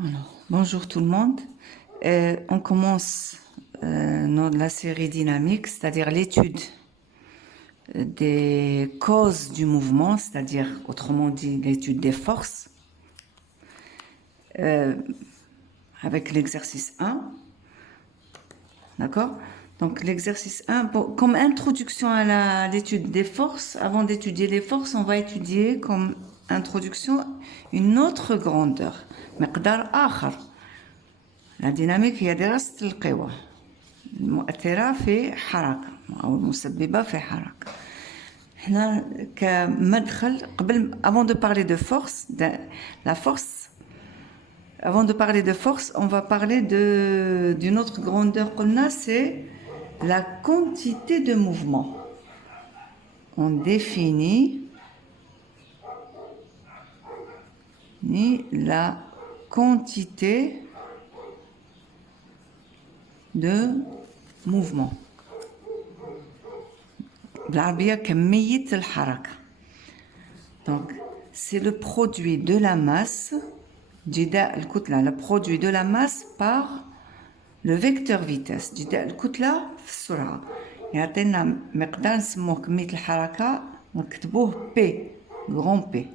Alors, bonjour tout le monde. On commence la série dynamique, c'est-à-dire l'étude des causes du mouvement, c'est-à-dire autrement dit l'étude des forces, avec l'exercice 1. D'accord? Donc l'exercice 1, comme introduction à l'étude des forces, avant d'étudier les forces, on va étudier comme introduction une autre grandeur, مقدار آخر. La dynamique هي دراسة القوى المؤثرة في حركة أو المسببة في حركة. احنا كمدخل قبل avant de parler de force, la force. Avant de parler de force, on va parler d'une autre grandeur qu'on a, c'est la quantité de mouvement. On définit la quantité de mouvement. بالعربية كمية الحركة. Donc, c'est le produit de la masse, جداء الكتلة, le produit de la masse par le vecteur vitesse. جداء الكتلة في السرعة. يعطينا مقدار نسموه كمية الحركة نكتبوه P, grand P,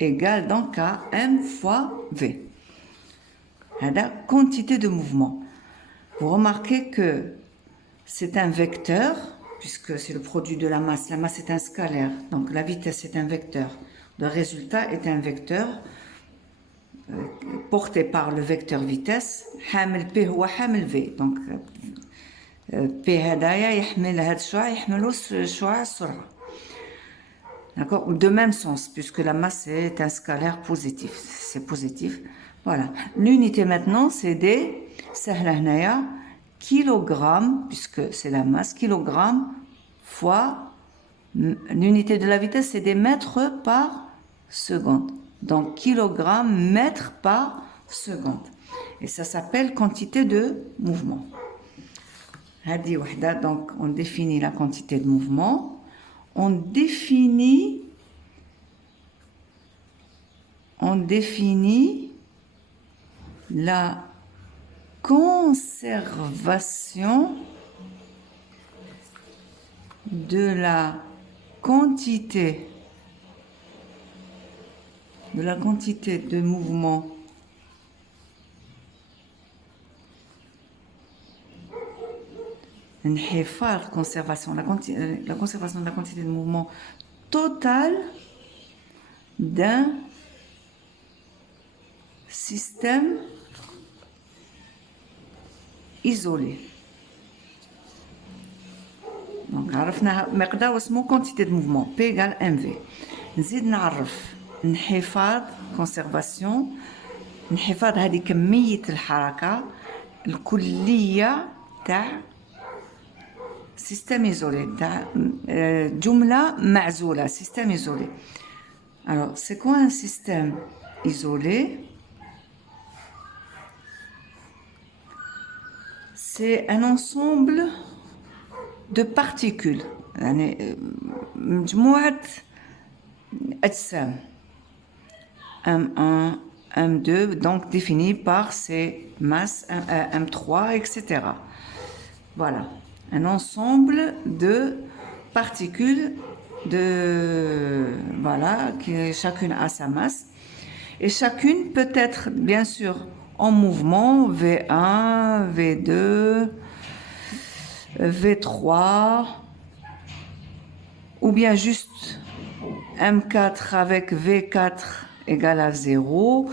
égale donc à M fois V. هذا quantité de mouvement. Vous remarquez que c'est un vecteur, puisque c'est le produit de la masse. La masse est un scalaire, donc la vitesse est un vecteur. Le résultat est un vecteur porté par le vecteur vitesse. حامل P هو حامل V. Donc P هدايا يحمل هذا الشعاع يحملوا شعاع السرعة. D'accord? De même sens, puisque la masse est un scalaire positif. C'est positif. Voilà. L'unité maintenant, c'est des سهلة هنايا kilogrammes, puisque c'est la masse, kilogramme fois l'unité de la vitesse, c'est des mètres par seconde. Donc kilogramme mètre par seconde. Et ça s'appelle quantité de mouvement. Donc on définit la quantité de mouvement. On définit la conservation de la quantité de mouvement conservation de la quantité de mouvement totale d'un système isolé. Donc عرفنا مقدار واسمه quantité de mouvement P égale mv. نزيد نعرف انحفاض conservation. انحفاض هذه كمية الحركة الكلية تاع système isolé, تاع جملة معزولة, système isolé. Alors c'est quoi un système isolé? C'est un ensemble de particules. يعني مجموعة أجسام M1, M2, donc définis par ces masses M3, etc. Voilà, un ensemble de particules voilà, qui chacune a sa masse. Et chacune peut être, bien sûr, en mouvement, V1, V2, V3, ou bien juste M4 avec V4 égale à 0.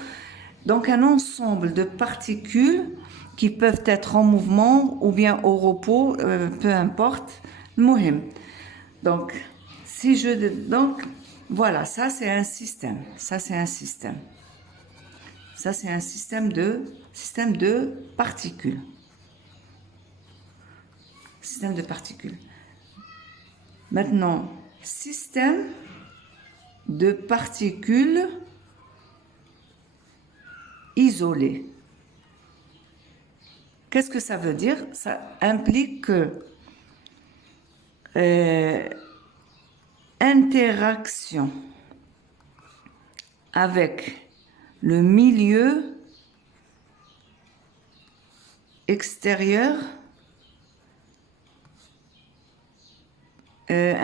Donc un ensemble de particules qui peuvent être en mouvement ou bien au repos, peu importe. Mohim. Donc, donc voilà, ça c'est un système. Ça c'est un système. Ça c'est un système de particules. Système de particules. Maintenant, système de particules isolées. Qu'est-ce que ça veut dire? Ça implique que interaction avec le milieu extérieur,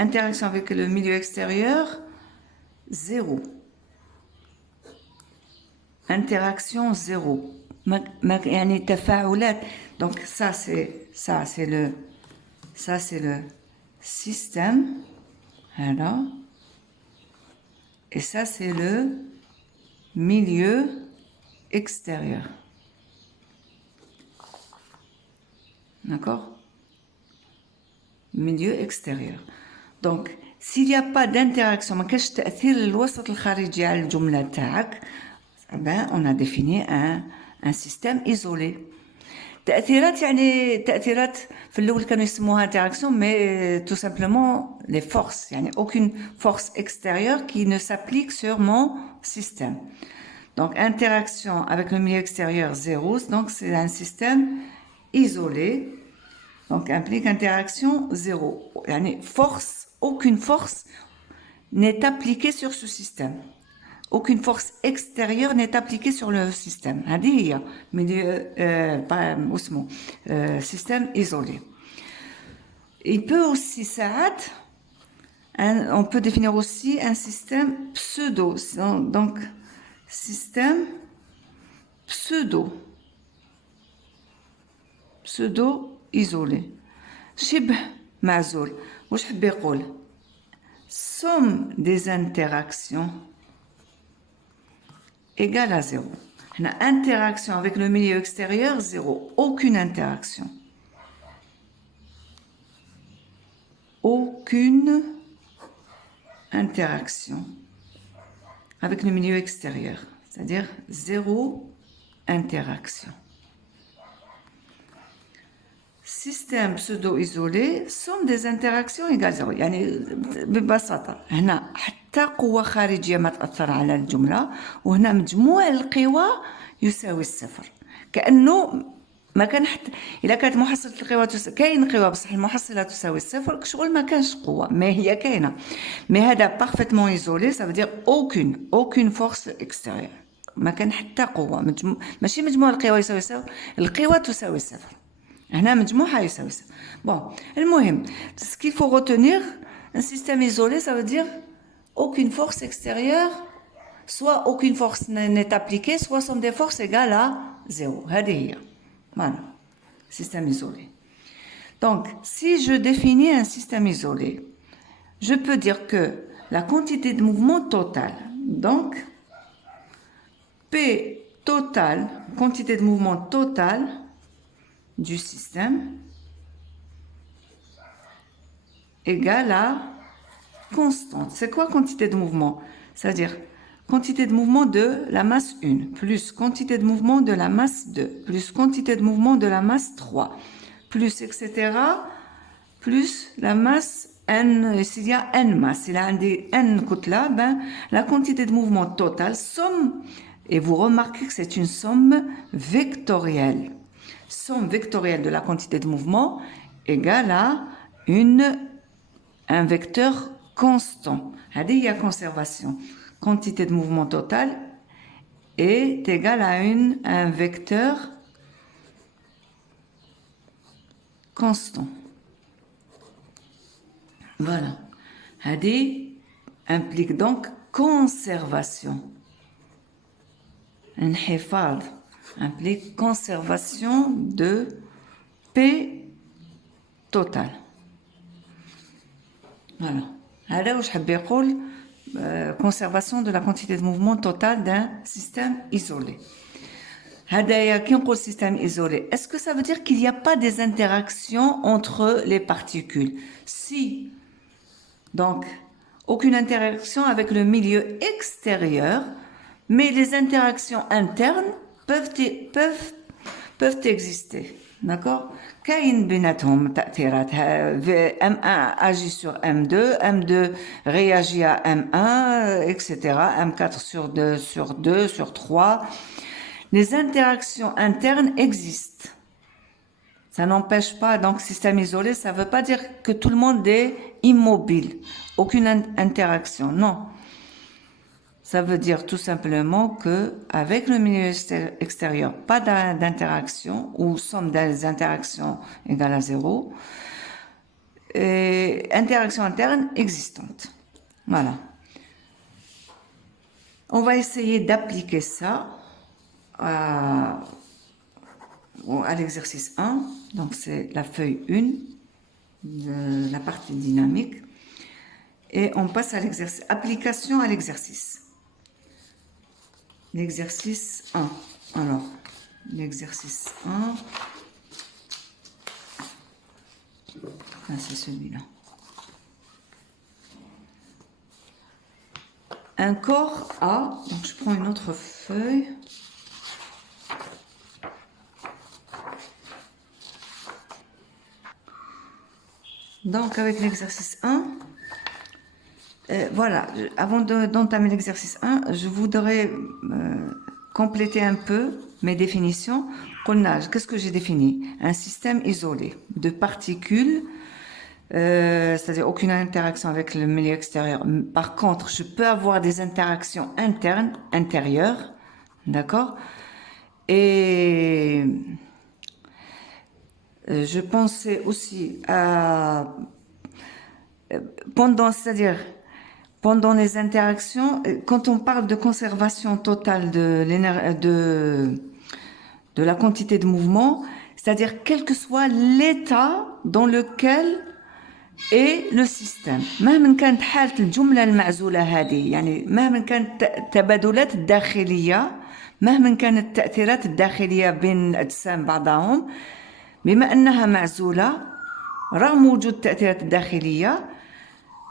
interaction avec le milieu extérieur, 0. Interaction 0. يعني تفاعلات. Donc ça c'est le système. Voilà. Et ça c'est le milieu extérieur. D'accord? Milieu extérieur. Donc s'il n'y a pas d'interaction, ما كاش تأثير الوسط الخارجي على الجملة تاعك, ben on a défini un système isolé. تأثيرات يعني تأثيرات في الأول كانوا يسموها interaction, mais tout simplement les forces, يعني aucune force extérieure qui ne s'applique sur mon système. Donc interaction avec le milieu extérieur 0, donc c'est un système isolé, donc implique interaction 0. يعني force, aucune force n'est appliquée sur ce système. Aucune force extérieure n'est appliquée sur le système. هذه هي système isolé. Il peut aussi ساعات, on peut définir aussi un système pseudo. Donc système pseudo isolé. شبه معزول. واش حب يقول؟ somme des interactions égale à 0. On a interaction avec le milieu extérieur, 0. Aucune interaction. Aucune interaction avec le milieu extérieur. C'est-à-dire 0 interaction. Système pseudo-isolé, somme des interactions égale 0. يعني ببساطة هنا حتى قوة خارجية ما تأثر على الجملة, وهنا مجموع القوى يساوي الصفر. كأنه ما كان حتى إذا كانت محصلة القوى كاين قوى بصح المحصلة تساوي الصفر, شغل ما كانش قوة, ما هي كاينة. mais هذا parfaitement isolé, ça veut dire aucune force extérieure. ما كان حتى قوة, ماشي مجموع القوى يساوي الصفر, القوى تساوي الصفر. هنا مجموعها يساوي صفر. Bon, المهم, ce qu'il faut retenir, un système isolé, ça veut dire aucune force extérieure, soit aucune force n'est appliquée, soit somme des forces égale à 0. هذه هي. Voilà, système isolé. Donc, si je définis un système isolé, je peux dire que la quantité de mouvement totale, donc P total, quantité de mouvement totale du système, égale à constante. C'est quoi quantité de mouvement? C'est-à-dire quantité de mouvement de la masse 1, plus quantité de mouvement de la masse 2, plus quantité de mouvement de la masse 3, plus etc., plus la masse n, s'il y a n masse, s'il y a n كتلة, ben, la quantité de mouvement totale, somme, et vous remarquez que c'est une somme vectorielle. Somme vectorielle de la quantité de mouvement égale à un vecteur constant. هذه هي conservation. Quantité de mouvement total est égale à un vecteur constant. Voilà. هذه implique donc conservation. انحفاظ implique conservation de P total. Voilà. هذا واش حب يقول conservation de la quantité de mouvement total d'un système isolé. هذايا كي نقول système isolé, est-ce que ça veut dire qu'il n'y a pas des interactions entre les particules? Si. Donc, aucune interaction avec le milieu extérieur, mais les interactions internes peuvent exister. D'accord? كاين بيناتهم تأثيرات. M1 agit sur M2, M2 réagit à M1, etc. M4 sur 2, sur 2, sur 3. Les interactions internes existent. Ça n'empêche pas, donc système isolé, ça ne veut pas dire que tout le monde est immobile. Aucune interaction, non. Ça veut dire tout simplement que avec le milieu extérieur, pas d'interaction ou somme des interactions égale à 0 et interaction interne existante. Voilà. On va essayer d'appliquer ça à l'exercice 1. Donc c'est la feuille 1 de la partie dynamique. Et on passe à l'exercice, application à l'exercice. L'exercice 1. Alors, l'exercice 1, c'est celui-là. Un corps A, donc je prends une autre feuille. Donc, avec l'exercice 1, voilà, avant d'entamer l'exercice 1, je voudrais compléter un peu mes définitions. Qu'est-ce que j'ai défini? Un système isolé de particules, c'est-à-dire aucune interaction avec le milieu extérieur. Par contre, je peux avoir des interactions internes, intérieures, d'accord? Et je pensais aussi à c'est-à-dire pendant les interactions, quand on parle de conservation totale de la quantité de mouvement, c'est-à-dire quel que soit l'état dans lequel est le système. مهما كانت حالة الجملة المعزولة هذه، يعني مهما كانت التبادلات الداخلية، مهما كانت التأثيرات الداخلية بين الأجسام بعضهم، بما أنها معزولة رغم وجود التأثيرات الداخلية،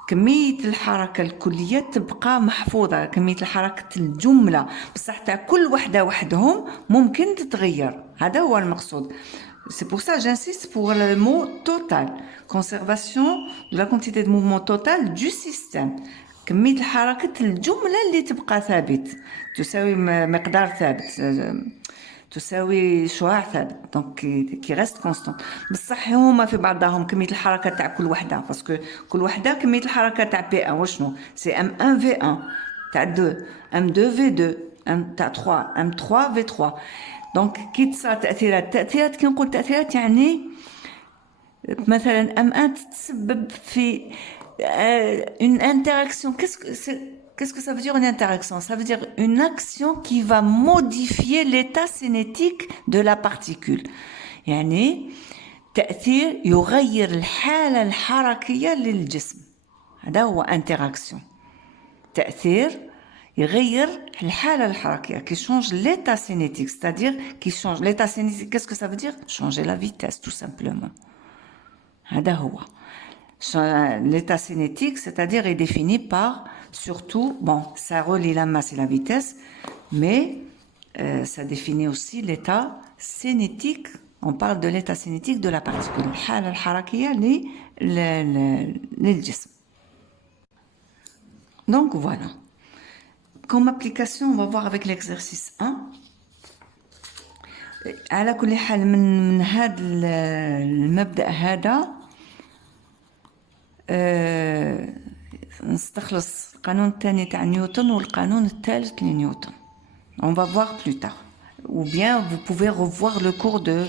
كمية الحركة الكلية تبقى محفوظة. كمية الحركة الجملة بصح تاع كل وحدة وحدهم ممكن تتغير. هذا هو المقصود. C'est pour ça que j'insiste pour le mot total. Conservation de la quantité de mouvement total du système. كمية الحركة الجملة اللي تبقى ثابت تساوي مقدار ثابت، تساوي شعاع ثابت، دونك كي ريست كونستانت. بصح هما في بعضهم كميه الحركه تاع كل وحده، باسكو كل وحده كميه الحركه تاع بي 1 وشنو سي ام 1 في 1 تاع 2 ام 2 في 2 ام تاع 3 ام 3 في 3. دونك كي تصرا تاثيرات كي نقول تاثيرات يعني مثلا ام 1 تتسبب في une interaction. Qu'est-ce que ça veut dire une interaction? Ça veut dire une action qui va modifier l'état cinétique de la particule. يعني تأثير يغير الحالة الحركية للجسم. هذا هو interaction. تأثير يغير الحالة الحركية qui change l'état cinétique, c'est-à-dire qui change l'état cinétique. Qu'est-ce que ça veut dire? Changer la vitesse tout simplement. هذا هو. L'état cinétique, c'est-à-dire est défini par surtout, bon, ça relie la masse et la vitesse, mais ça définit aussi l'état cinétique. On parle de l'état cinétique de la particule. الحالة الحركية للجسم. Donc voilà. Comme application, on va voir avec l'exercice 1. على كل حال من هذا المبدأ هذا نستخلص القانون الثاني تاع نيوتن والقانون الثالث لنيوتن. On va voir plus tard. Ou bien vous pouvez revoir le cours de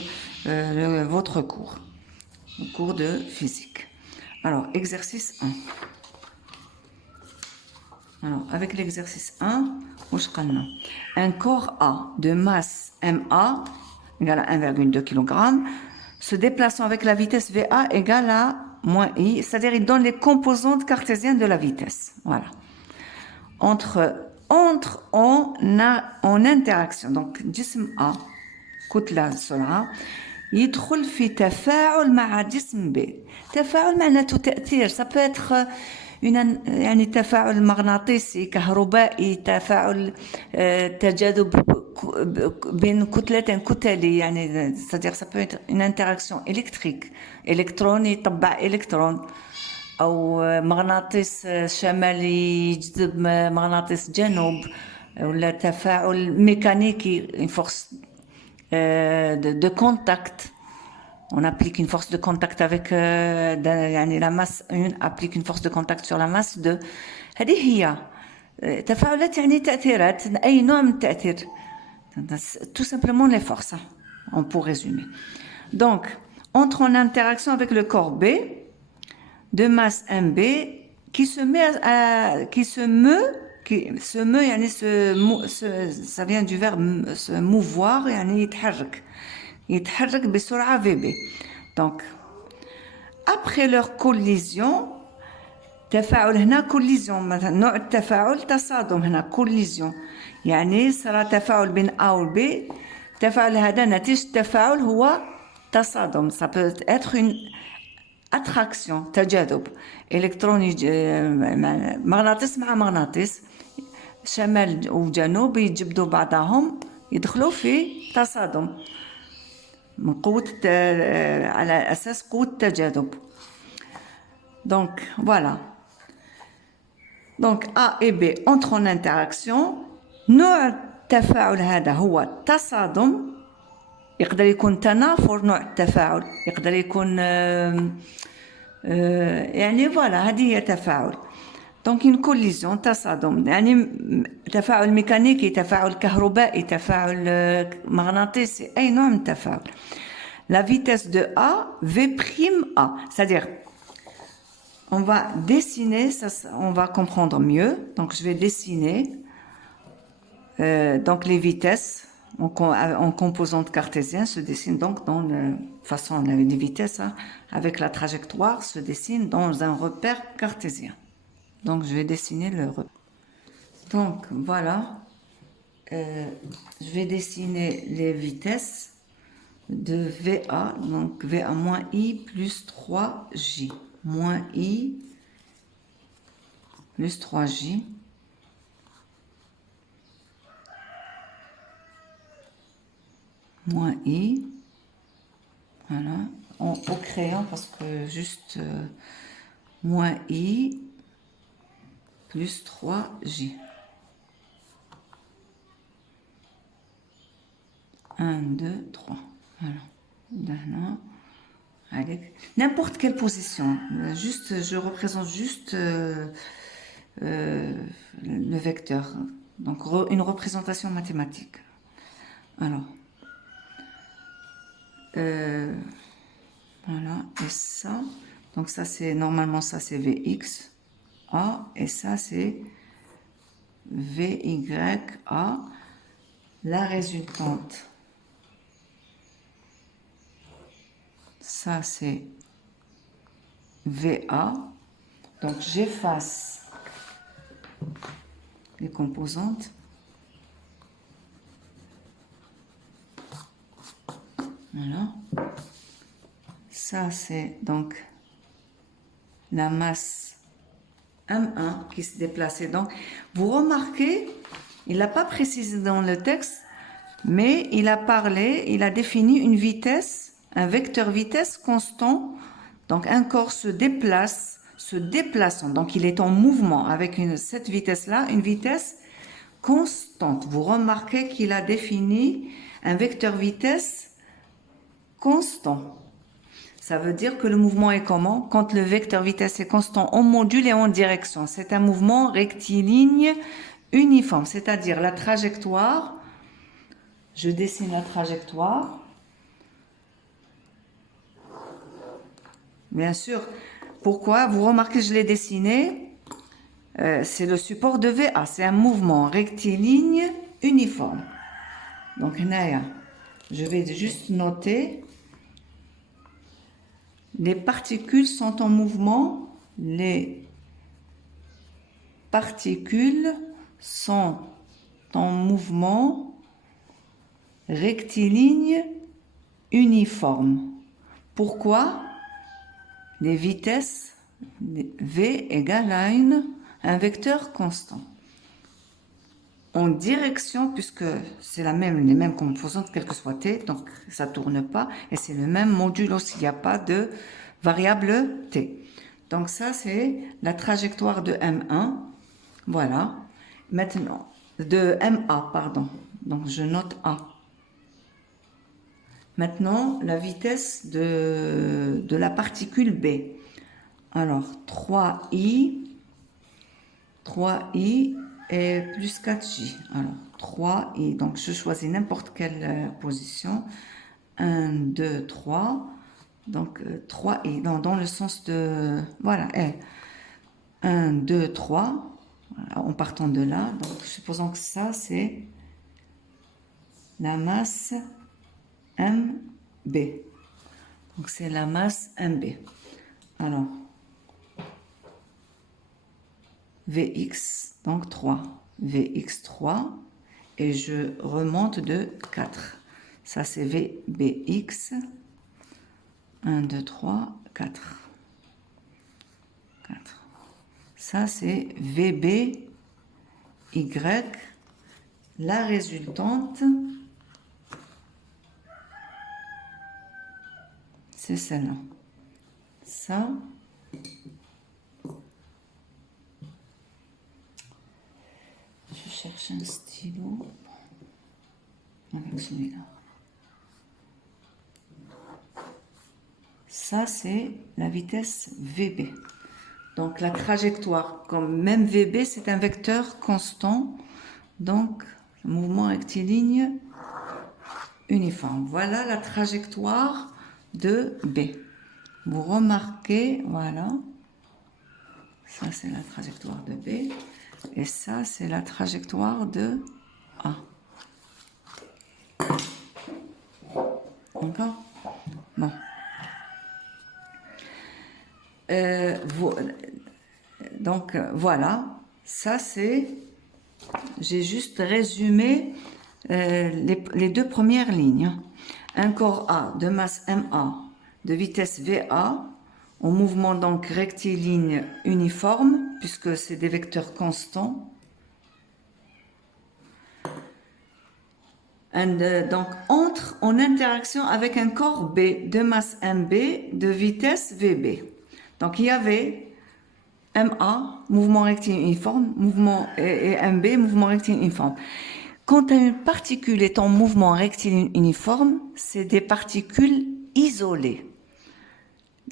votre cours, le cours de physique. Alors, exercice 1. Alors, avec l'exercice 1, un corps A de masse MA égale à 1,2 kg se déplaçant avec la vitesse VA égale à moins I, c'est-à-dire il donne les composantes cartésiennes de la vitesse. Voilà. Entre en interaction. Donc, جسم A, كتلة سرعة يدخل في تفاعل مع جسم B. تفاعل معناته تأثير. Ça peut être يعني تفاعل مغناطيسي كهربائي، تفاعل تجاذب بين كتلتين كتلي، يعني c'est-à-dire ça peut être une interaction électrique، إلكترون يطبع إلكترون، أو مغناطيس شمالي يجذب مغناطيس جنوب، ولا تفاعل ميكانيكي une force de contact. On applique une force de contact avec يعني la masse 1 applique une force de contact sur la masse 2. هذه هي تفاعلات يعني تأثيرات أي نوع من التأثير. Tout simplement les forces, hein, on peut résumer. Donc, entre en interaction avec le corps B de masse MB qui se meut يعني ça vient du verbe se mouvoir يعني يتحرك بسرعة VB. Donc, après leur collision, تفاعل هنا كوليزيون، مثلا نوع التفاعل تصادم، هنا كوليزيون يعني صار تفاعل بين A و B. التفاعل هذا نتيجة التفاعل هو تصادم. ça peut être une attraction تجاذب إلكتروني مغناطيس مع مغناطيس، شمال وجنوب يجبدوا بعضهم يدخلوا في تصادم من قوة على أساس قوة التجاذب. Donc voilà. Donc A et B entrent en interaction. نوع التفاعل هذا هو تصادم، يقدر يكون تنافر نوع التفاعل، يقدر يكون يعني فوالا هذه هي تفاعل. دونك une collision تصادم يعني تفاعل ميكانيكي، تفاعل كهربائي، تفاعل مغناطيسي، أي نوع من التفاعل. La vitesse de A V'A, c'est-à-dire on va dessiner, ça, on va comprendre mieux. Donc je vais dessiner donc les vitesses en composantes cartésiennes se dessinent donc dans de toute façon on avait des vitesses hein, avec la trajectoire se dessine dans un repère cartésien. Donc je vais dessiner le repère. Donc voilà, je vais dessiner les vitesses de VA, donc VA moins I plus 3J, moins I plus 3J, moins I, voilà, au crayon parce que juste moins I plus 3J. 1, 2, 3. Voilà. N'importe quelle position. Juste, je représente juste le vecteur. Donc, une représentation mathématique. Alors. Voilà. Et ça. Donc, ça, c'est normalement, ça, c'est Vx. A. Et ça, c'est Vy. A. La résultante. Ça, c'est VA. Donc, j'efface les composantes. Voilà. Ça, c'est donc la masse M1 qui se déplaçait. Donc, vous remarquez, il n'a pas précisé dans le texte, mais il a parlé, il a défini une vitesse, un vecteur vitesse constant. Donc, un corps se déplaçant. Donc, il est en mouvement avec cette vitesse-là, une vitesse constante. Vous remarquez qu'il a défini un vecteur vitesse constant. Ça veut dire que le mouvement est comment? Quand le vecteur vitesse est constant en module et en direction. C'est un mouvement rectiligne uniforme, c'est-à-dire la trajectoire. Je dessine la trajectoire. Bien sûr. Pourquoi? Vous remarquez, je l'ai dessiné. C'est le support de VA. C'est un mouvement rectiligne uniforme. Donc, je vais juste noter. Les particules sont en mouvement. Les particules sont en mouvement rectiligne uniforme. Pourquoi? Les vitesses V égale à un vecteur constant. En direction, puisque c'est les mêmes composantes, quelle que soit t, donc ça ne tourne pas, et c'est le même module aussi, il n'y a pas de variable t. Donc ça, c'est la trajectoire de M1, voilà. Maintenant, de MA, pardon, donc je note A. Maintenant, la vitesse de la particule B. Alors, 3i et plus 4J. Alors, 3i. Donc, je choisis n'importe quelle position. 1, 2, 3. Donc, 3i. Dans le sens de... Voilà. 1, 2, 3. Voilà, en partant de là. Donc, supposons que ça, c'est la masse MB. Donc, c'est la masse MB. Alors, Vx, donc 3. Vx 3. Et je remonte de 4. Ça, c'est VBX. 1, 2, 3, 4. 4. Ça, c'est VBY. La résultante, c'est celle-là. Ça, je cherche un stylo avec celui-là. Ça, c'est la vitesse VB. Donc, la trajectoire, comme même VB, c'est un vecteur constant. Donc, mouvement rectiligne uniforme. Voilà la trajectoire de B. Vous remarquez, voilà. Ça, c'est la trajectoire de B. Et ça, c'est la trajectoire de A. D'accord? Bon. Donc, voilà. Ça, c'est... J'ai juste résumé les deux premières lignes. Un corps A de masse MA, de vitesse VA, en mouvement donc rectiligne uniforme, puisque c'est des vecteurs constants. Donc, entre en interaction avec un corps B de masse MB, de vitesse VB. Donc, il y avait MA, mouvement rectiligne uniforme, mouvement, et MB, mouvement rectiligne uniforme. Quand une particule est en mouvement rectiligne uniforme, c'est des particules isolées.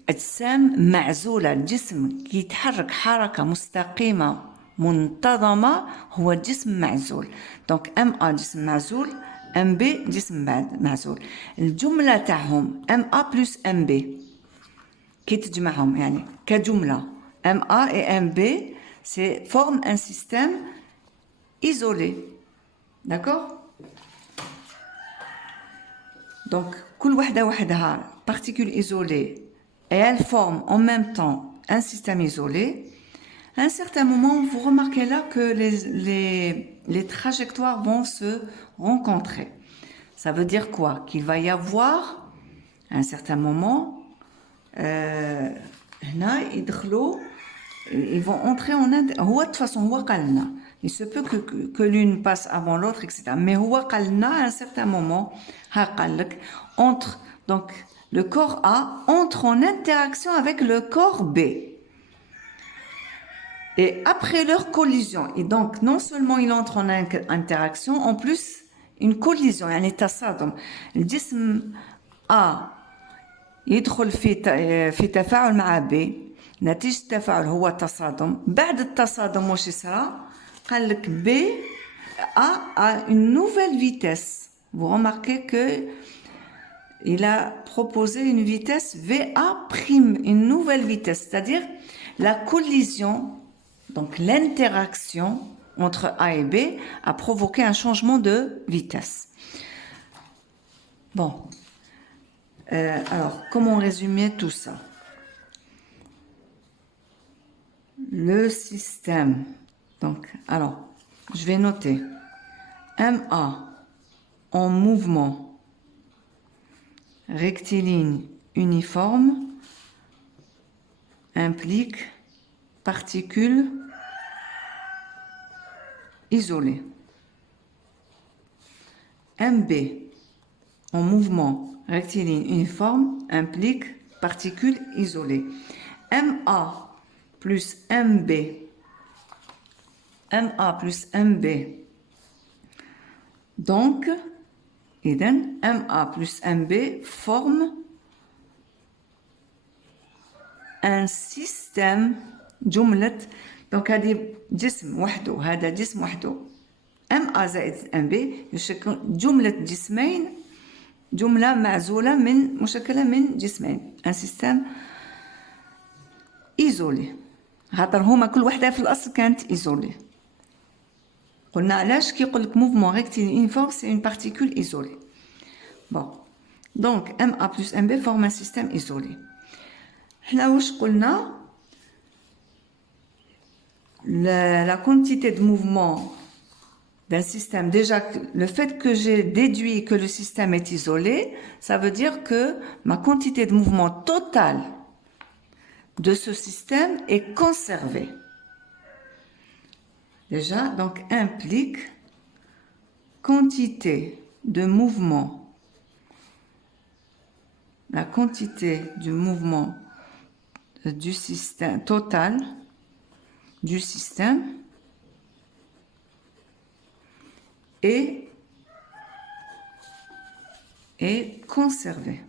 أجسام معزولة. الجسم كي يتحرك حركة مستقيمة منتظمة هو جسم معزول. دونك MA جسم معزول، MB جسم معزول. الجملة تاعهم MA plus MB كي تجمعهم يعني كجملة MA et MB forment un système isolé. D'accord? Donc, كل وحدة وحدها particules isolées et elles forment en même temps un système isolé. À un certain moment, vous remarquez là que les trajectoires vont se rencontrer. Ça veut dire quoi? Qu'il va y avoir, à un certain moment, ils vont entrer en de toute façon, il se peut que l'une passe avant l'autre, etc. Mais à un certain moment, entre, donc le corps A entre en interaction avec le corps B. Et après leur collision, et donc non seulement il entre en interaction, en plus une collision, يعني تصادم. الجسم A يدخل في تفاعل مع B. نتيجة التفاعل هو التصادم. بعد التصادم واش يصرى؟ قال لك B a une nouvelle vitesse. Vous remarquez que il a proposé une vitesse VA', une nouvelle vitesse, c'est-à-dire la collision, donc l'interaction entre A et B a provoqué un changement de vitesse. Bon, alors comment résumer tout ça? Le système, donc, alors, je vais noter MA en mouvement rectiligne uniforme implique particules isolées. MB en mouvement rectiligne uniforme implique particules isolées. MA plus MB, MA plus MB, donc, MA plus MB forme un système, جملة دونك هذه جسم وحده، هذا جسم وحده، ام ا زائد ام بي يشكل جمله جسمين، جمله معزوله من مشكله من جسمين، ان سيستم ايزولي. خاطر هما كل وحده في الاصل كانت ايزولي. قلنا علاش كيقول لك موفمون ريكتيلي اون فورس سي اون بارتيكول ايزولي. بون دونك ام ا بلس ام بي فورم ان سيستم ايزولي. حنا واش قلنا؟ la quantité de mouvement d'un système, déjà le fait que j'ai déduit que le système est isolé, ça veut dire que ma quantité de mouvement totale de ce système est conservée. Déjà, donc implique quantité de mouvement, la quantité du mouvement du système total du système est conservé.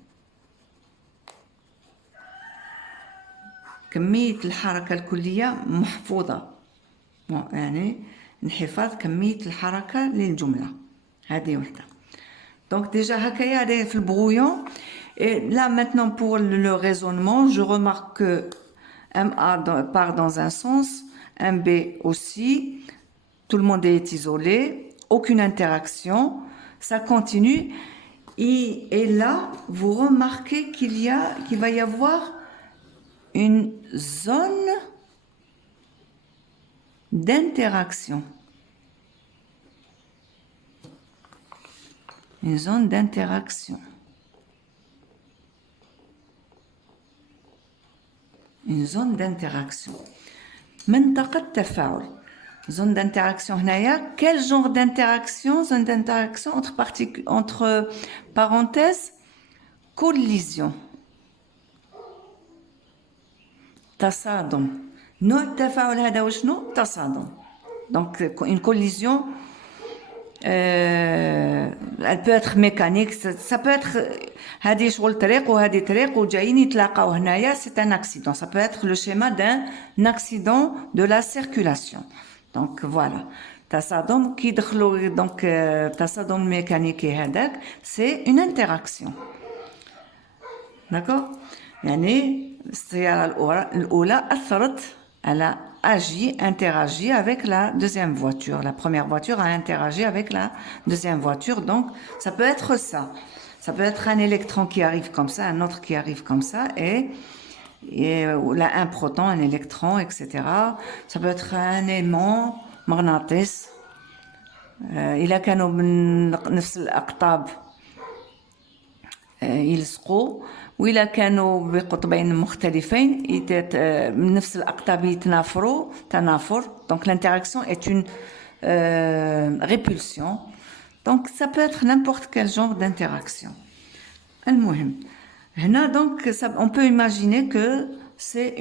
كمية الحركة الكلية محفوظة، يعني انحفاظ كمية الحركة للجملة، هذه وحدة. Donc déjà هكايا هذا في البرويون. Et là maintenant pour le raisonnement, je remarque que MA part dans un sens, MB aussi, tout le monde est isolé, aucune interaction, ça continue. Et là, vous remarquez qu'il va y avoir une zone d'interaction. Une zone d'interaction. Une zone d'interaction. منطقة تفاعل. Zone d'interaction هنايا. Quel genre d'interaction? Zone d'interaction entre parenthèses, collision. تصادم. نوع التفاعل هذا وشنو؟ تصادم. Donc une collision, elle peut être mécanique, ça peut être هذه شغل طريق وهذه طريق وجايين يتلاقاو هنايا، c'est un accident. Ça peut être le schéma d'un accident de la circulation. Donc voilà. تصادم كي يدخلوا donc تصادم ميكانيكي هذاك c'est une interaction. D'accord? يعني السيارة الأولى أثرت على interagi avec la deuxième voiture. La première voiture a interagi avec la deuxième voiture. Donc, ça peut être ça. Ça peut être un électron qui arrive comme ça, un autre qui arrive comme ça, et là, un proton, un électron, etc. Ça peut être un aimant magnétique. إذا كانوا من نفس الأقطاب يلصقوا، وإلا كانوا بقطبين مختلفين من نفس الأقطاب يتنافروا تنافر. Donc l'interaction est une répulsion. Donc ça peut être n'importe quel genre d'interaction. المهم هنا donc on peut imaginer que c'est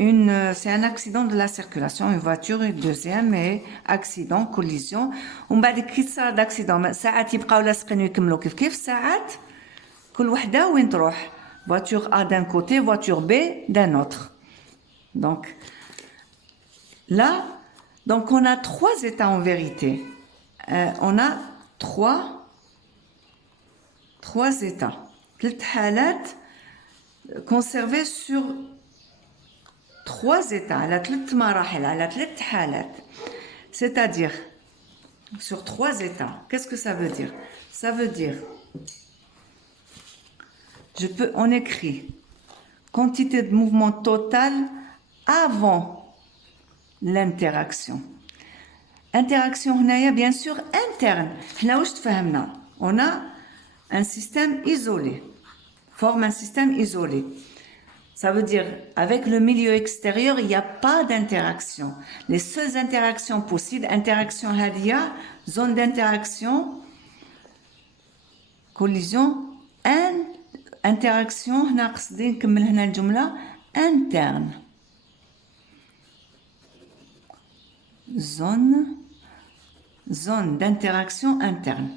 un accident de la circulation, une voiture, une deuxième et accident, collision. ومن بعد كي صار d'accident ساعات يبقاو لاصقين ويكملوا كيف ساعات كل وحده وين تروح. Voiture A d'un côté, voiture B d'un autre. Donc, là, donc on a trois états en vérité. On a trois états. ثلاث حالات conservés sur trois états. على ثلاث مراحل، على ثلاث حالات. C'est-à-dire, sur trois états. Qu'est-ce que ça veut dire? Ça veut dire... on écrit quantité de mouvement total avant l'interaction. Interaction bien sûr interne. On a un système isolé, forme un système isolé. Ça veut dire avec le milieu extérieur, il n'y a pas d'interaction. Les seules interactions possibles, interaction hadia, zone d'interaction, collision, interaction هنا قصدي نكمل هنا الجملة interne. Zone d'interaction interne.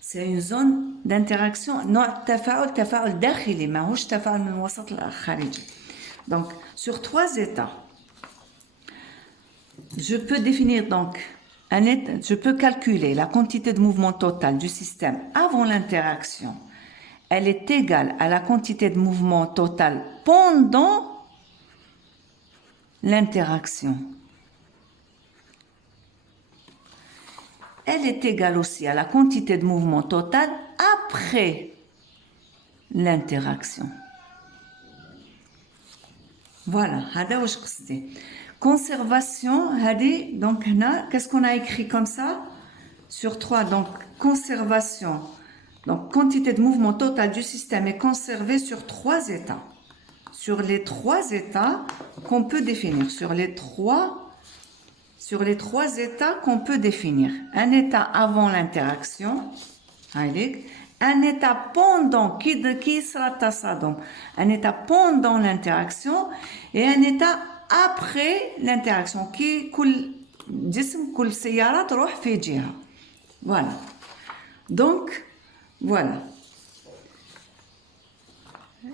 C'est une zone d'interaction نوع التفاعل تفاعل داخلي ماهوش تفاعل من الوسط الخارجي. Donc sur trois états. je peux définir donc, je peux calculer la quantité de mouvement total du système avant l'interaction. Elle est égale à la quantité de mouvement total pendant l'interaction. Elle est égale aussi à la quantité de mouvement total après l'interaction. Voilà, هذا واش قصدي. Conservation, donc qu'est-ce qu'on a écrit comme ça sur 3? Donc conservation, donc quantité de mouvement total du système est conservée sur 3 états. Sur les 3 états qu'on peut définir, sur les trois états qu'on peut définir. Un état avant l'interaction, un état pendant, qui sera tassadom, un état pendant l'interaction et un état après l'interaction, qui كل جسم كل سيارة تروح في جهة. Voilà. Donc, voilà.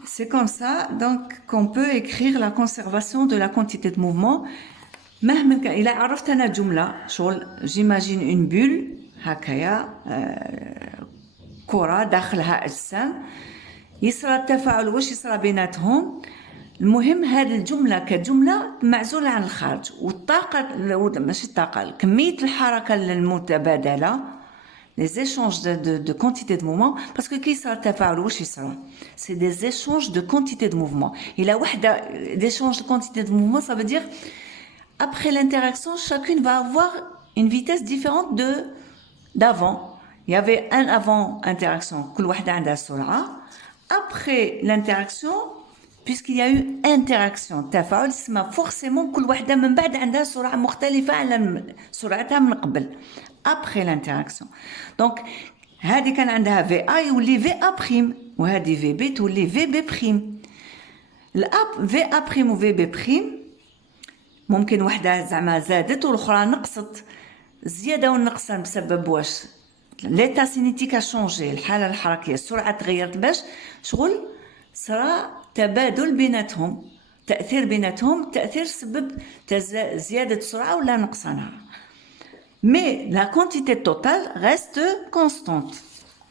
C'est comme ça donc qu'on peut écrire la conservation de la quantité de mouvement. مهما كان إلا عرفت أنا جملة شغل j'imagine une bulle هكايا كرة داخلها أجسام يصرى التفاعل واش يصرى بيناتهم. المهم هذه الجملة كجملة معزولة عن الخارج والطاقة ماشي الطاقة كمية الحركة المتبادلة les échanges de quantité de mouvement parce que كي يصرى التفاعل واش يصرى c'est des échanges de quantité de mouvement. إلا وحدة d'échange de quantité de mouvement ça veut dire après l'interaction chacune va avoir une vitesse différente d'avant. Il y avait un avant interaction كل وحدة عندها سرعة. Après l'interaction puisqu'il y a eu interaction تفاعل اسمها forcément كل وحدة من بعد عندها سرعة مختلفة على سرعتها من قبل après l'interaction. Donc هذه كان عندها في اي يولي في ا بريم وهذه في بي تولي في بي بريم. الاب في ا بريم وفي بي بريم ممكن وحده زعما زادت والاخرى نقصت. الزياده والنقصان بسبب واش ليتا سينيتيك شونجي الحاله الحركيه السرعه تغيرت باش شغل صرا تبادل بيناتهم تاثير بيناتهم تاثير سبب زياده السرعه ولا نقصانها. Mais la quantité totale reste constante.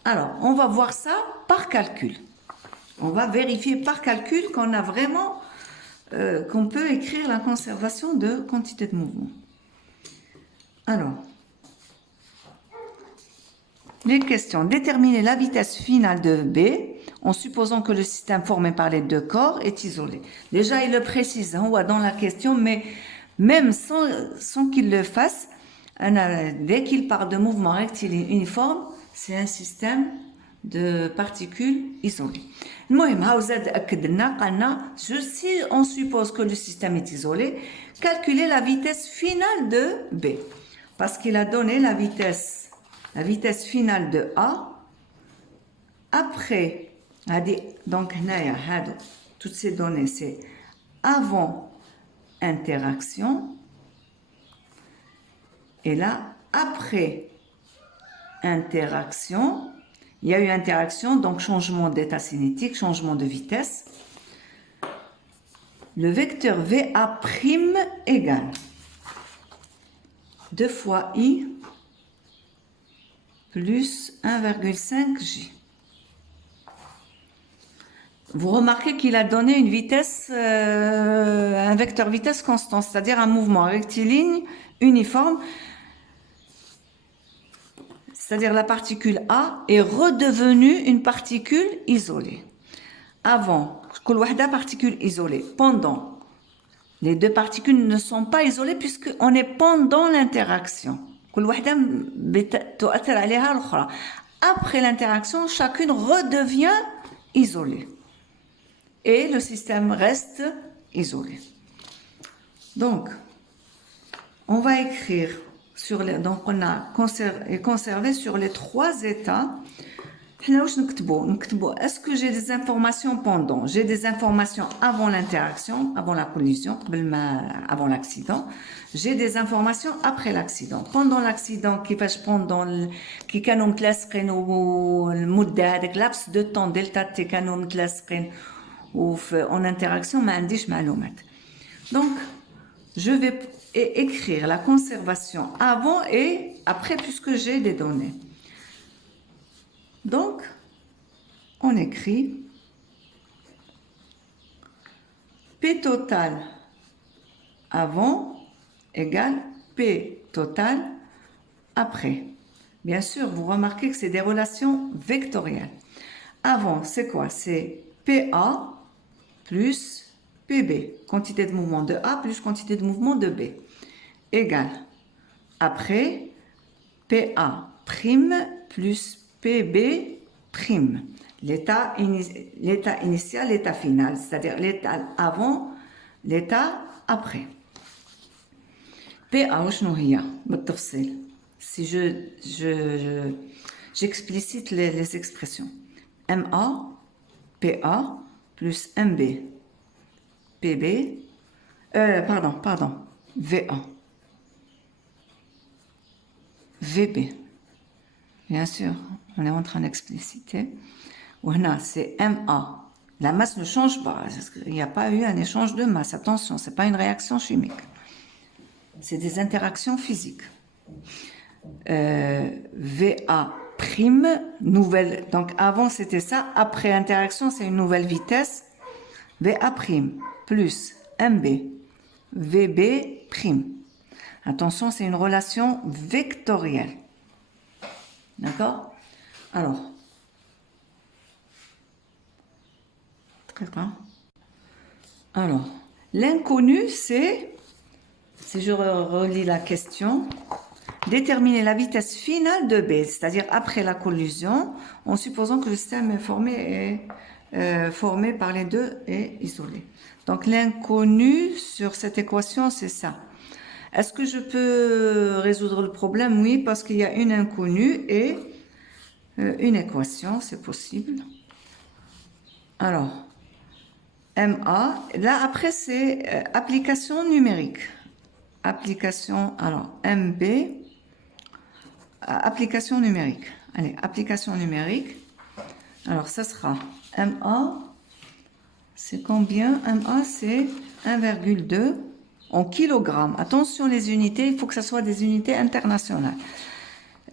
Alors, on va voir ça par calcul. On va vérifier par calcul qu'on a vraiment, qu'on peut écrire la conservation de quantité de mouvement. Alors, les questions. Déterminer la vitesse finale de B en supposant que le système formé par les deux corps est isolé. Déjà, il le précise dans la question, mais même sans qu'il le fasse, dès qu'il parle de mouvement rectiligne uniforme, c'est un système de particules isolées. المهم هاو زاد أكد لنا قالنا si on suppose que le système est isolé, calculer la vitesse finale de B. Parce qu'il a donné la vitesse finale de A après, donc toutes ces données c'est avant interaction. Et là, après interaction, il y a eu interaction, donc changement d'état cinétique, changement de vitesse. Le vecteur VA' égale 2 fois I plus 1,5 J. Vous remarquez qu'il a donné une vitesse, un vecteur vitesse constant, c'est-à-dire un mouvement rectiligne uniforme. C'est-à-dire la particule A est redevenue une particule isolée. Avant, particule isolée. Pendant, les deux particules ne sont pas isolées puisqu'on est pendant l'interaction. Après l'interaction, chacune redevient isolée. Et le système reste isolé. Donc, on va écrire donc on a conservé sur les 3 états. Est-ce que j'ai des informations pendant? J'ai des informations avant l'interaction, avant la collision, avant l'accident. J'ai des informations après l'accident. Pendant l'accident, qui كانوا متلاصقين والمدة هذاك laps de temps delta T كانوا متلاصقين en interaction ما عنديش معلومات. Donc je vais et écrire la conservation avant et après puisque j'ai des données. Donc, on écrit P total avant égale P total après. Bien sûr, vous remarquez que c'est des relations vectorielles. Avant, c'est quoi? C'est PA plus PB, quantité de mouvement de A plus quantité de mouvement de B, égale. Après, PA prime plus PB prime. L'état initial, l'état final, c'est-à-dire l'état avant, l'état après. PA وشنو هي بالتفصيل si j'explicite les expressions. MA, PA plus MB, PB, pardon, VA, VB. Bien sûr, on est en train d'expliciter. Voilà, c'est MA. La masse ne change pas. Il n'y a pas eu un échange de masse. Attention, ce n'est pas une réaction chimique. C'est des interactions physiques. VA prime, nouvelle. Donc avant c'était ça. Après interaction, c'est une nouvelle vitesse. VA prime plus MB, VB prime. Attention, c'est une relation vectorielle. D'accord? Alors, très bien. Alors, l'inconnu, c'est, si je relis la question, déterminer la vitesse finale de B, c'est-à-dire après la collision, en supposant que le système est formé par les deux et isolé. Donc, l'inconnu sur cette équation, c'est ça. Est-ce que je peux résoudre le problème? Oui, parce qu'il y a une inconnue et une équation, c'est possible. Alors, MA, là après c'est application numérique. Application, alors MB, application numérique. Allez, application numérique. Alors, ça sera MA, c'est combien? MA, c'est 1,2 en kilogrammes. Attention les unités, il faut que ce soit des unités internationales.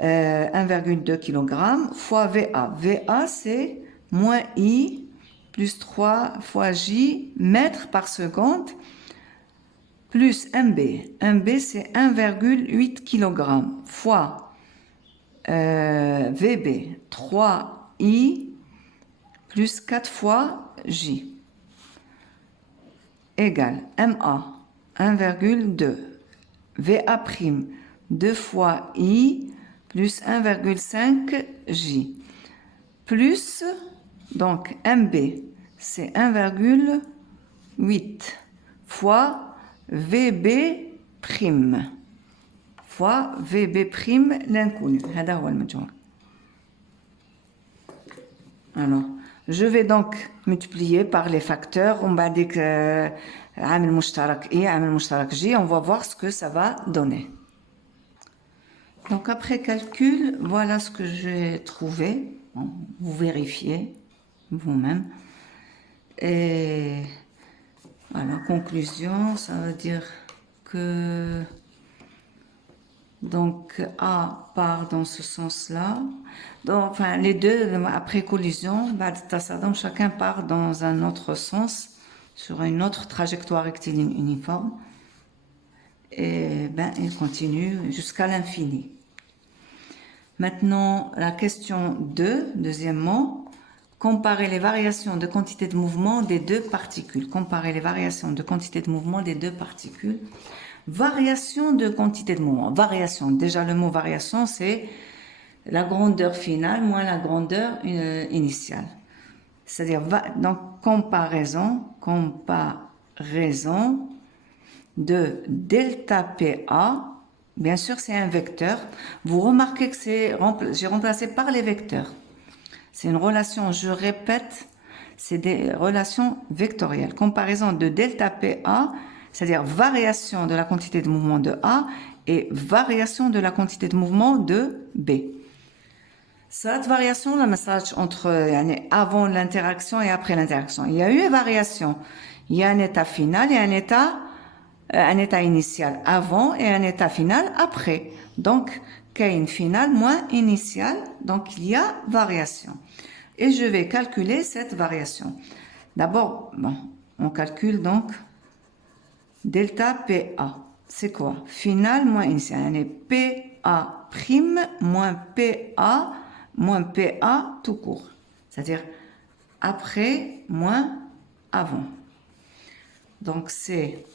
1,2 kg fois VA. VA, c'est moins I plus 3 fois J mètres par seconde plus MB. MB, c'est 1,8 kg fois VB. 3 I plus 4 fois J égale MA. 1,2 VA prime 2 fois I plus 1,5 J plus donc MB c'est 1,8 fois VB prime fois VB prime l'inconnu. Alors je vais donc multiplier par les facteurs. On va dire que عامل مشترك I, عامل مشترك J, on va voir ce que ça va donner. Donc après calcul, voilà ce que j'ai trouvé. Bon, vous vérifiez vous-même. Et voilà, conclusion, ça veut dire que donc A part dans ce sens-là. Enfin, les deux, après collision, chacun part dans un autre sens, sur une autre trajectoire rectiligne uniforme. Et il continue jusqu'à l'infini. Maintenant, la question 2, deuxièmement, comparer les variations de quantité de mouvement des deux particules. Comparer les variations de quantité de mouvement des deux particules. Variation de quantité de mouvement. Variation, déjà le mot variation, c'est la grandeur finale moins la grandeur initiale. C'est-à-dire, donc, comparaison de delta PA. Bien sûr, c'est un vecteur. Vous remarquez que j'ai remplacé par les vecteurs. C'est une relation, je répète, c'est des relations vectorielles. Comparaison de delta PA, c'est-à-dire variation de la quantité de mouvement de A et variation de la quantité de mouvement de B. Cette variation, la message entre avant l'interaction et après l'interaction. Il y a eu une variation. Il y a un état final et un état un état initial avant et un état final après. Donc, K final moins initial, donc il y a variation. Et je vais calculer cette variation. D'abord, bon, on calcule donc delta PA. C'est quoi? Final moins initial. PA prime moins PA tout court. C'est-à-dire après moins avant. Donc c'est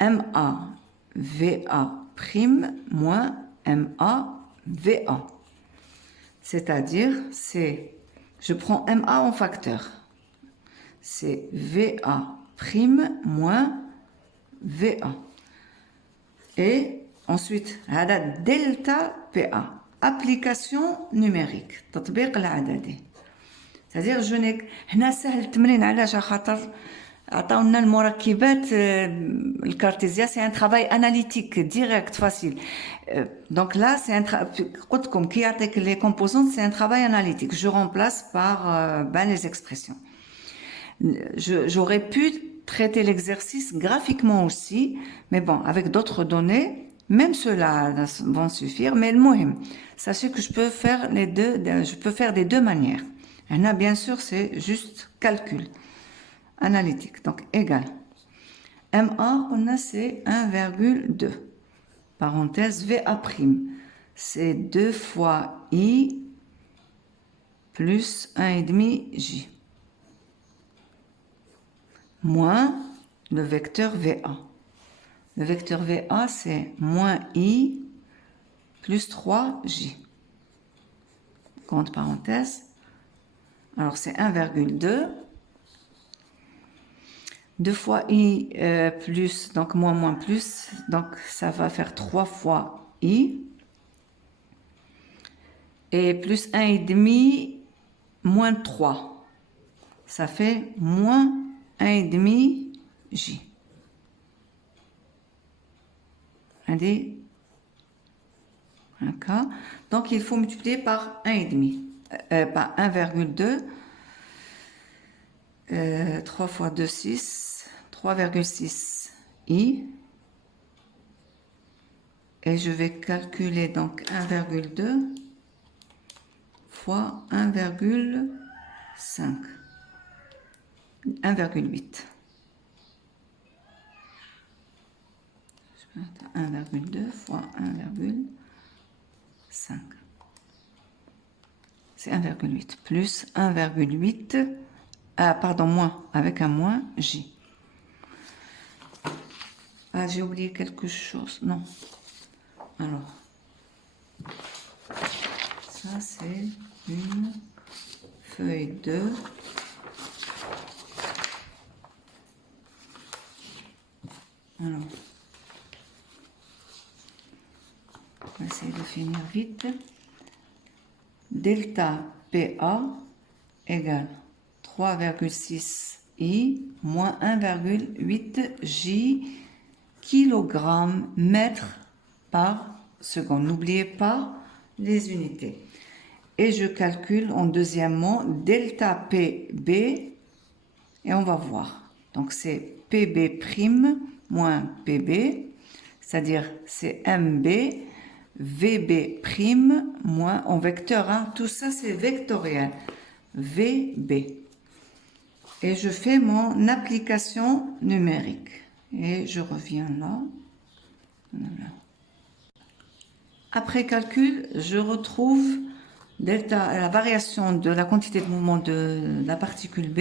MA VA prime moins MA VA. C'est-à-dire, je prends MA en facteur. C'est VA prime moins VA. Et ensuite, la delta PA. Application numérique. تطبيق العددي. C'est-à-dire, je n'ai هنا سهل التمرين علاش خاطر عطاونا المركبات الكارتيزيا سي ان ترافاي اناليتيك ديريكت فاسيل دونك لا سي ان قلت لكم كي يعطيك لي كومبوزونت سي ان ترافاي اناليتيك جو remplace par les expressions. J'aurais pu traiter l'exercice graphiquement aussi, mais bon, avec d'autres données, même ceux-là vont suffire, mais le mohim, sachez que je peux faire des deux manières. Là, bien sûr, c'est juste calcul analytique, donc égal. MA, on a c'est 1,2. Parenthèse VA', c'est 2 fois I plus 1,5 J. Moins le vecteur VA. Le vecteur VA, c'est moins I plus 3J. Compte parenthèse. Alors, c'est 1,2. 2 fois I plus, donc moins plus. Donc, ça va faire 3 fois I. Et plus 1,5 moins 3. Ça fait moins 1,5 J. Allez. D'accord. Donc, il faut multiplier par 1,5. Par 1,2. 3 fois 2, 6. 3,6 I. Et je vais calculer donc 1,2 fois 1,5. 1,8. 1,2 fois 1,5. C'est 1,8 plus 1,8. Pardon, moins, avec un moins J. Ah, j'ai oublié quelque chose. Non. Alors, ça c'est une feuille 2. Alors, on va essayer de finir vite. Delta PA égale 3,6 I moins 1,8 J kilogrammes mètre par seconde. N'oubliez pas les unités. Et je calcule en deuxièmement delta PB et on va voir. Donc c'est PB prime moins PB, c'est-à-dire c'est MB, VB prime moins en vecteur 1. Tout ça c'est vectoriel. VB. Et je fais mon application numérique. Et je reviens là. Voilà. Après calcul, je retrouve delta, la variation de la quantité de mouvement de la particule B.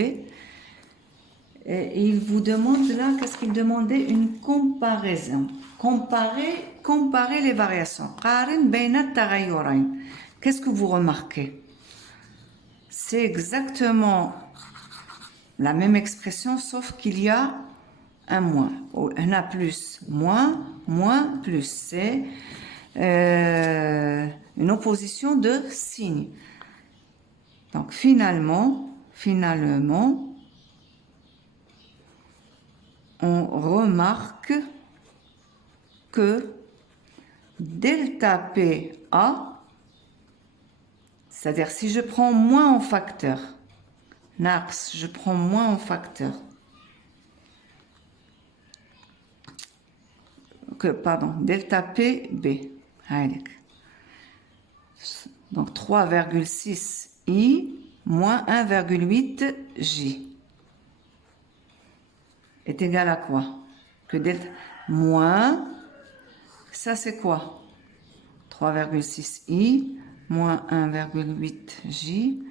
Et il vous demande là, qu'est-ce qu'il demandait? Une comparaison. Comparer les variations. Qu'est-ce que vous remarquez? C'est exactement la même expression, sauf qu'il y a un moins. Un A plus, moins, moins, plus. C'est une opposition de signes. Donc finalement, on remarque que delta PA, c'est-à-dire si je prends moins en facteur, je prends moins en facteur, pardon, delta PB. Donc 3,6 I moins 1,8 J est égal à quoi? Que delta moins, ça c'est quoi? 3,6 I moins 1,8 J.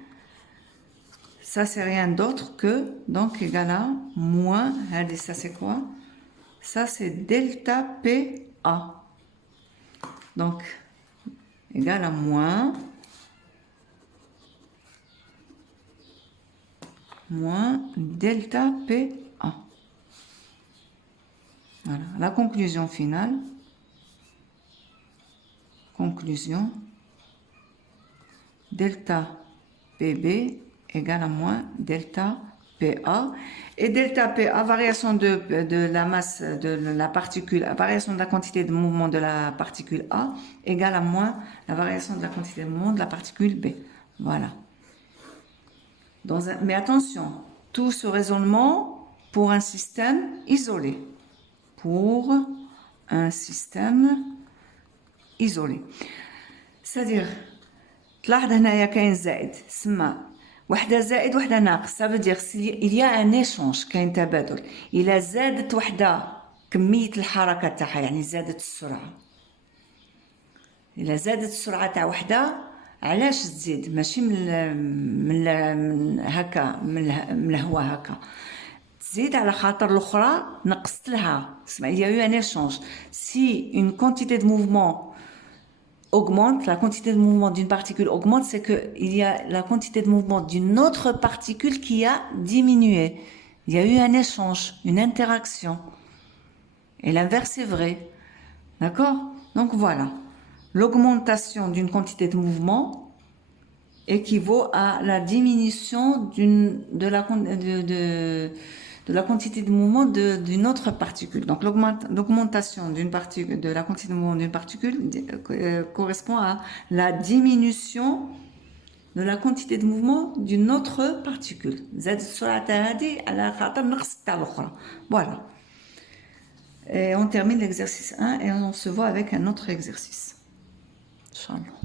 Ça c'est rien d'autre que, donc égal à moins, allez, ça c'est quoi? Ça c'est delta PA. Donc égal à moins delta PA. Voilà, la conclusion finale. Conclusion. Delta PB égale à moins delta PA. Et delta PA, variation de la masse de la particule, variation de la quantité de mouvement de la particule A égale à moins la variation de la quantité de mouvement de la particule B. Voilà. Mais attention, tout ce raisonnement pour un système isolé. Pour un système isolé. C'est-à-dire, تلاحظ هنايا كاين زائد سما وحده زائد وحده ناقص. Ça veut dire il y a un échange, كاين تبادل. إلا زادت وحده كمية الحركة تاعها يعني زادت السرعة. إلا زادت السرعة تاع وحده علاش تزيد ماشي من هكا من الهواء هكا تزيد على خاطر الاخرى نقصت لها. il y a eu un échange. Si une quantité de mouvement augmente, la quantité de mouvement d'une particule augmente, c'est que il y a la quantité de mouvement d'une autre particule qui a diminué. Il y a eu un échange, une interaction. Et l'inverse est vrai. D'accord? Donc voilà. L'augmentation d'une quantité de mouvement équivaut à la diminution de la quantité de mouvement d'une autre particule. Donc l'augmentation de la quantité de mouvement d'une particule correspond à la diminution de la quantité de mouvement d'une autre particule. Voilà. Et on termine l'exercice 1 et on se voit avec un autre exercice. Inch'Allah.